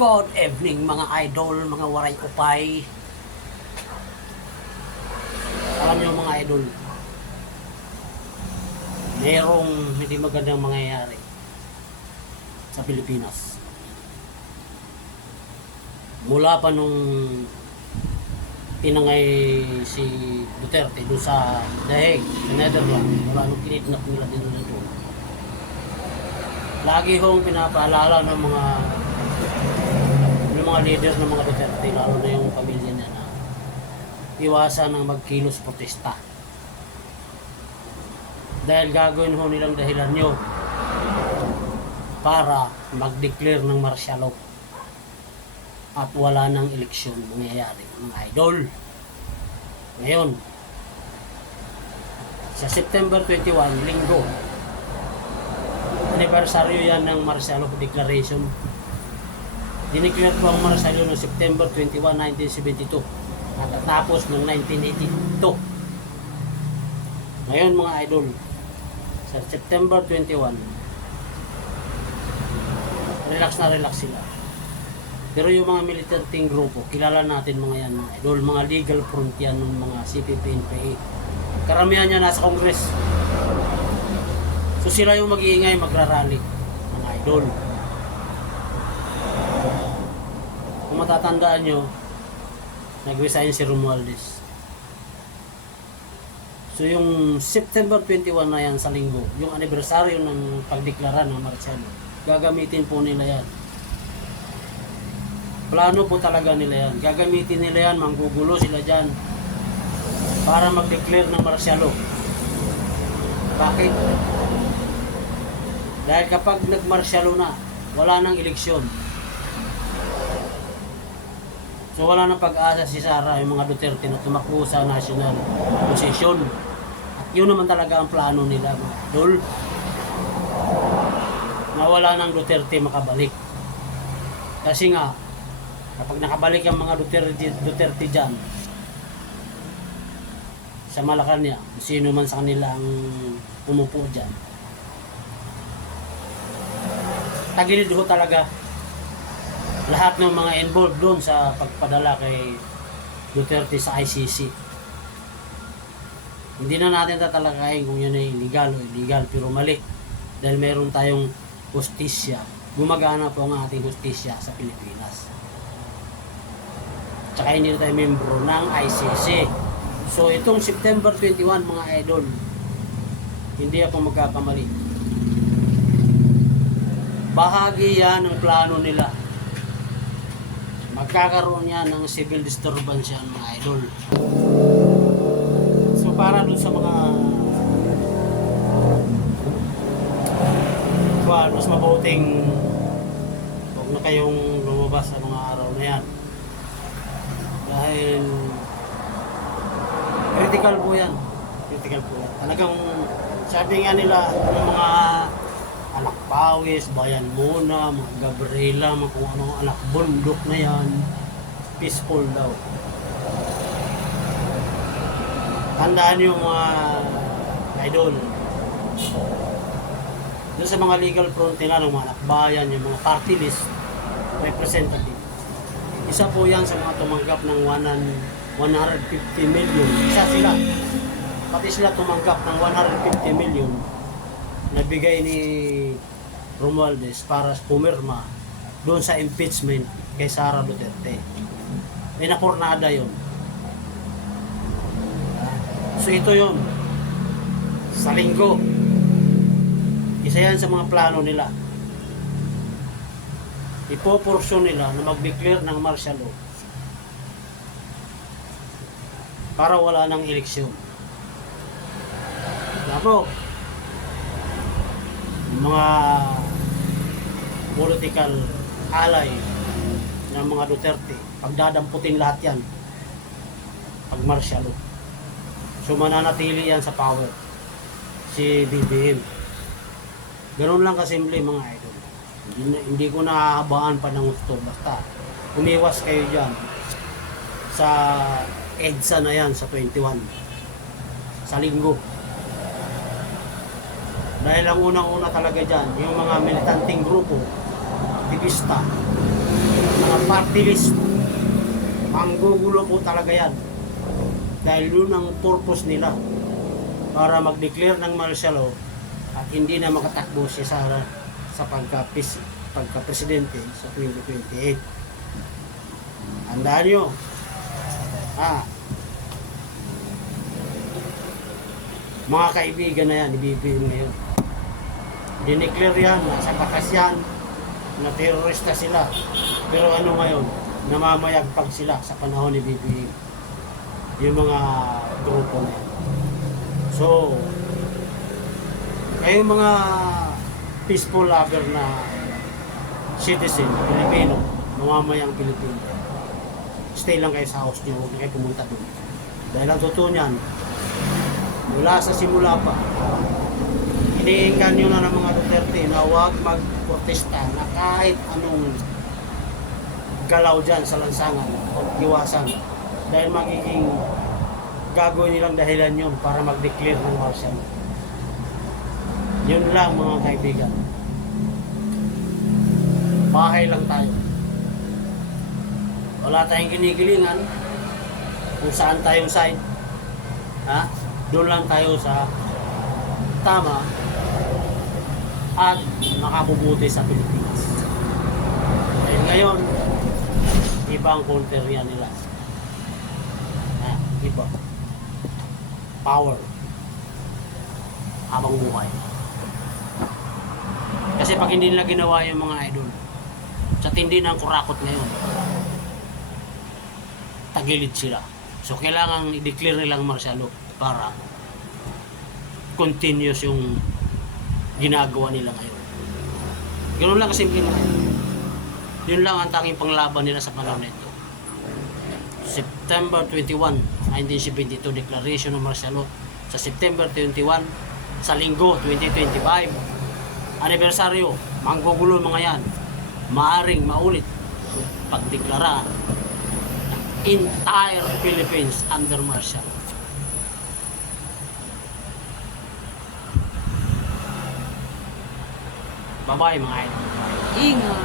Good evening mga idol, mga waray upay. Alam niyo mga idol, merong hindi magandang mangyayari sa Pilipinas. Mula pa nung tinangay si Duterte doon sa Hague, sa Netherlands, mula nung kinidnap nila dito na doon. Lagi hong pinapaalala ng mga mga leader ng mga Duterte, lalo na yung pamilya niya na iwasan ang magkilos protesta. Dahil gagawin ho nilang dahilan nyo para mag-declare ng martial law at wala nang eleksyon mangyayari mga idol. Ngayon, sa September 21, linggo, anibersaryo yan ng martial law declaration Dineclare po ang Marsalyo noong September 21, 1972 at natapos noong 1982. Ngayon mga idol, sa September 21, relax na relax sila. Pero yung mga militanting grupo, kilala natin mga yan mga idol, mga legal front yan ng mga CPP, NPA. Karamihan niya nasa Congress. So sila yung mag-iingay, magrarally, mga idol. Kung matatandaan nyo, nag-resign si Romualdez. So yung September 21 na yan sa linggo, yung anibersaryo ng pagdeklara ng Marciano, gagamitin po nila yan. Plano po talaga nila yan. Gagamitin nila yan, manggugulo sila dyan para mag-declare ng Marcialo. Bakit? Dahil kapag nag-Marcialo na, wala nang eleksyon. So wala nang pag-asa si Sara, yung mga Duterte na tumakbo sa national position. At yun naman talaga ang plano nila mga idol. Na nang Duterte makabalik. Kasi nga, kapag nakabalik ang mga Duterte, Duterte dyan, sa Malacanang, sino man sa kanila ang umupo dyan, tagilid ho talaga lahat ng mga involved doon sa pagpadala kay Duterte sa ICC. Hindi na natin tatalakayin kung yun ay legal o illegal, pero mali. Dahil meron tayong justisya. Gumagana po ang ating justisya sa Pilipinas. Tsaka hindi tayo membro ng ICC. So itong September 21 mga idol, hindi ako magkakamali. Bahagi yan ng plano nila magkakaroon yan ng civil disturbance yan mga idol. So para dun sa mga well, mas mabuting huwag na kayong lumabas sa mga araw na yan. Dahil critical po yan. Critical po yan. Talagang sabi nga nila ng mga anak pawis, bayan muna, mga Gabriela, mga kung anong anak bundok na yan, peaceful daw. Tandaan niyo mga idol. Doon sa mga legal front nila ng mga anak bayan, yung mga party list, representative. Isa po yan sa mga tumanggap ng 150 million. Isa sila. Pati sila tumanggap ng 150 million nabigay ni Romualdez para pumirma doon sa impeachment kay Sara Duterte. May napurnada yun. So ito yun. Sa linggo. Isa yan sa mga plano nila. Ipoporsyon nila na mag-declare ng martial law para wala ng eleksyon. Tapos, mga political ally ng mga Duterte. Pagdadamputin lahat yan. Pag martial law. so mananatili yan sa power. Si BBM ganun lang kasimple mga idol. Hindi, na- hindi ko nahahabaan pa ng gusto. Basta umiwas kayo dyan sa EDSA na yan sa 21 sa linggo dahil ang unang-una talaga dyan, yung mga militanting grupo, aktivista, mga party list. Manggugulo po talaga yan. Dahil yun ang purpose nila para mag-declare ng martial law at hindi na makatakbo siya sa sa pagka pagka-presidente sa 2028. Andaan nyo. Ah. Mga kaibigan na yan, ibibigin ngayon. Dineclare yan, nasa bakas yan, na terorista sila. Pero ano ngayon, namamayagpag sila sa panahon ni BBM. Yung mga grupo na yan. So, kayong mga peaceful lover na citizen, Pilipino, mamamayang Pilipino, stay lang kayo sa house niyo, huwag na kayo pumunta doon. Dahil ang totoo niyan, mula sa simula pa, iniinggan nyo na ng mga Duterte na huwag magprotesta na kahit anong galaw dyan sa lansangan o iwasan. Dahil magiging gagawin nilang dahilan yun para mag-declare ng law. Yun lang mga kaibigan. Bahay lang tayo. Wala tayong kinikilingan kung saan tayo side. Ha? Doon lang tayo sa tama at makabubuti sa Pilipinas. Eh ngayon, ibang counter yan nila. Ha? Iba. Power. Habang buhay. Kasi pag hindi nila ginawa yung mga idol, sa tindi ng kurakot ngayon, tagilid sila. So kailangan i-declare nilang martial law para continuous yung ginagawa nila ngayon. Ganun lang kasimple na Yun lang ang tanging panglaban nila sa panahon nito. September 21, 1972, Declaration of Martial Law. Sa September 21, sa linggo 2025, anibersaryo, manggugulo mga yan, maaring maulit pagdeklara ng entire Philippines under martial law. มาบ่อยไม้ อิ่งอะ